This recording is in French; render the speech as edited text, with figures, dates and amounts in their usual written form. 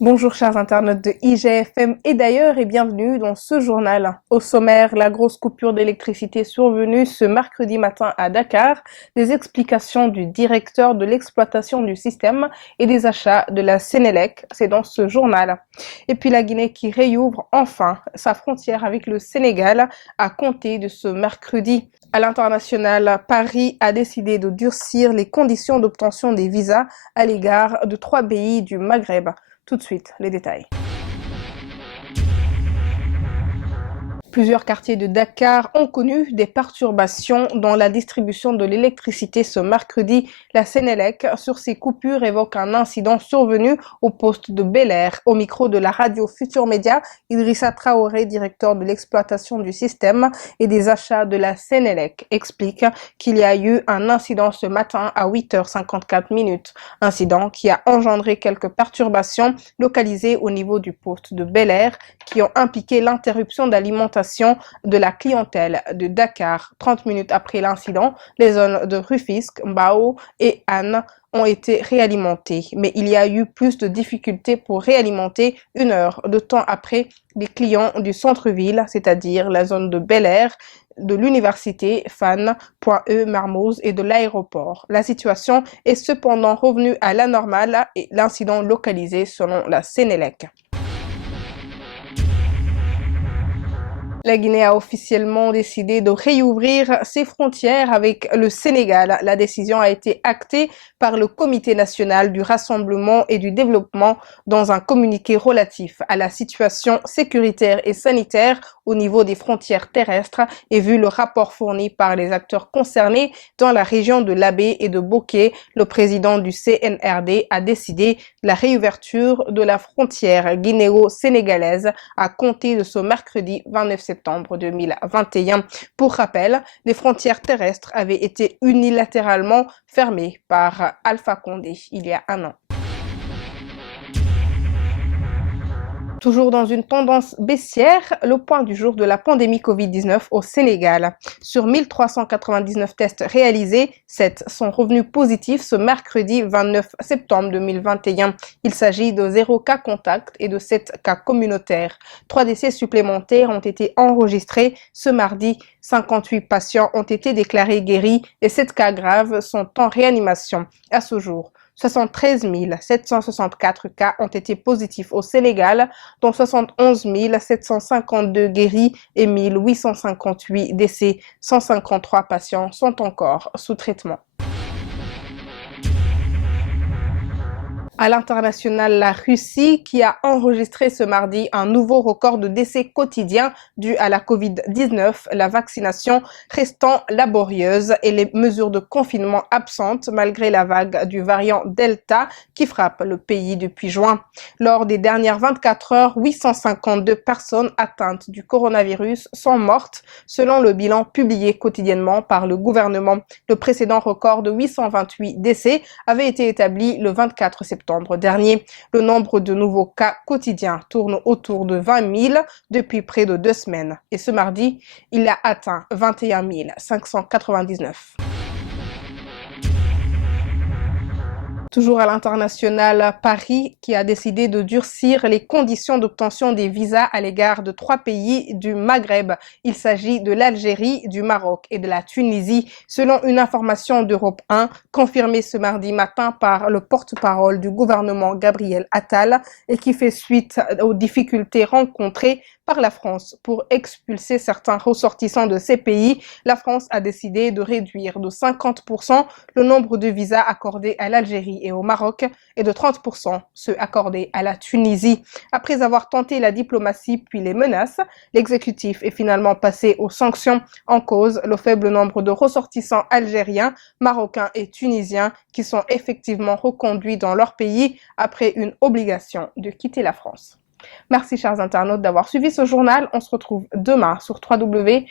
Bonjour chers internautes de IGFM et d'ailleurs et bienvenue dans ce journal. Au sommaire, la grosse coupure d'électricité survenue ce mercredi matin à Dakar, des explications du directeur de l'exploitation du système et des achats de la Sénélec, c'est dans ce journal. Et puis la Guinée qui réouvre enfin sa frontière avec le Sénégal à compter de ce mercredi. À l'international, Paris a décidé de durcir les conditions d'obtention des visas à l'égard de 3 pays du Maghreb. Tout de suite, les détails. Plusieurs quartiers de Dakar ont connu des perturbations dans la distribution de l'électricité ce mercredi. La Sénélec, sur ces coupures, évoque un incident survenu au poste de Bel-Air. Au micro de la radio Futur Média, Idrissa Traoré, directeur de l'exploitation du système et des achats de la Sénélec, explique qu'il y a eu un incident ce matin à 8h54. Incident qui a engendré quelques perturbations localisées au niveau du poste de Bel-Air qui ont impliqué l'interruption d'alimentation de la clientèle de Dakar. 30 minutes après l'incident, les zones de Rufisque, Mbao et Anne ont été réalimentées. Mais il y a eu plus de difficultés pour réalimenter 1 heure de temps après les clients du centre-ville, c'est-à-dire la zone de Bel-Air, de l'université, Fan, Point E, Marmoz et de l'aéroport. La situation est cependant revenue à la normale et l'incident localisé selon la Sénélec. La Guinée a officiellement décidé de réouvrir ses frontières avec le Sénégal. La décision a été actée par le Comité national du rassemblement et du développement dans un communiqué relatif à la situation sécuritaire et sanitaire au niveau des frontières terrestres et vu le rapport fourni par les acteurs concernés dans la région de Labé et de Boké, le président du CNRD a décidé la réouverture de la frontière guinéo-sénégalaise à compter de ce mercredi 29 septembre 2021. Pour rappel, les frontières terrestres avaient été unilatéralement fermées par Alpha Condé il y a un an. Toujours dans une tendance baissière, le point du jour de la pandémie Covid-19 au Sénégal. Sur 1399 tests réalisés, 7 sont revenus positifs ce mercredi 29 septembre 2021. Il s'agit de 0 cas contact et de 7 cas communautaires. 3 décès supplémentaires ont été enregistrés ce mardi. 58 patients ont été déclarés guéris et 7 cas graves sont en réanimation. À ce jour, 73 764 cas ont été positifs au Sénégal, dont 71 752 guéris et 1858 décès. 153 patients sont encore sous traitement. À l'international, la Russie qui a enregistré ce mardi un nouveau record de décès quotidiens dû à la Covid-19, la vaccination restant laborieuse et les mesures de confinement absentes malgré la vague du variant Delta qui frappe le pays depuis juin. Lors des dernières 24 heures, 852 personnes atteintes du coronavirus sont mortes selon le bilan publié quotidiennement par le gouvernement. Le précédent record de 828 décès avait été établi le 24 septembre dernier. Le nombre de nouveaux cas quotidiens tourne autour de 20 000 depuis près de 2 semaines. Et ce mardi, il a atteint 21 599. Toujours à l'international, Paris qui a décidé de durcir les conditions d'obtention des visas à l'égard de 3 pays du Maghreb. Il s'agit de l'Algérie, du Maroc et de la Tunisie, selon une information d'Europe 1 confirmée ce mardi matin par le porte-parole du gouvernement Gabriel Attal et qui fait suite aux difficultés rencontrées par la France pour expulser certains ressortissants de ces pays. La France a décidé de réduire de 50% le nombre de visas accordés à l'Algérie et au Maroc et de 30% ceux accordés à la Tunisie. Après avoir tenté la diplomatie puis les menaces, l'exécutif est finalement passé aux sanctions en cause le faible nombre de ressortissants algériens, marocains et tunisiens qui sont effectivement reconduits dans leur pays après une obligation de quitter la France. Merci chers internautes d'avoir suivi ce journal. On se retrouve demain sur www.igfm.sn.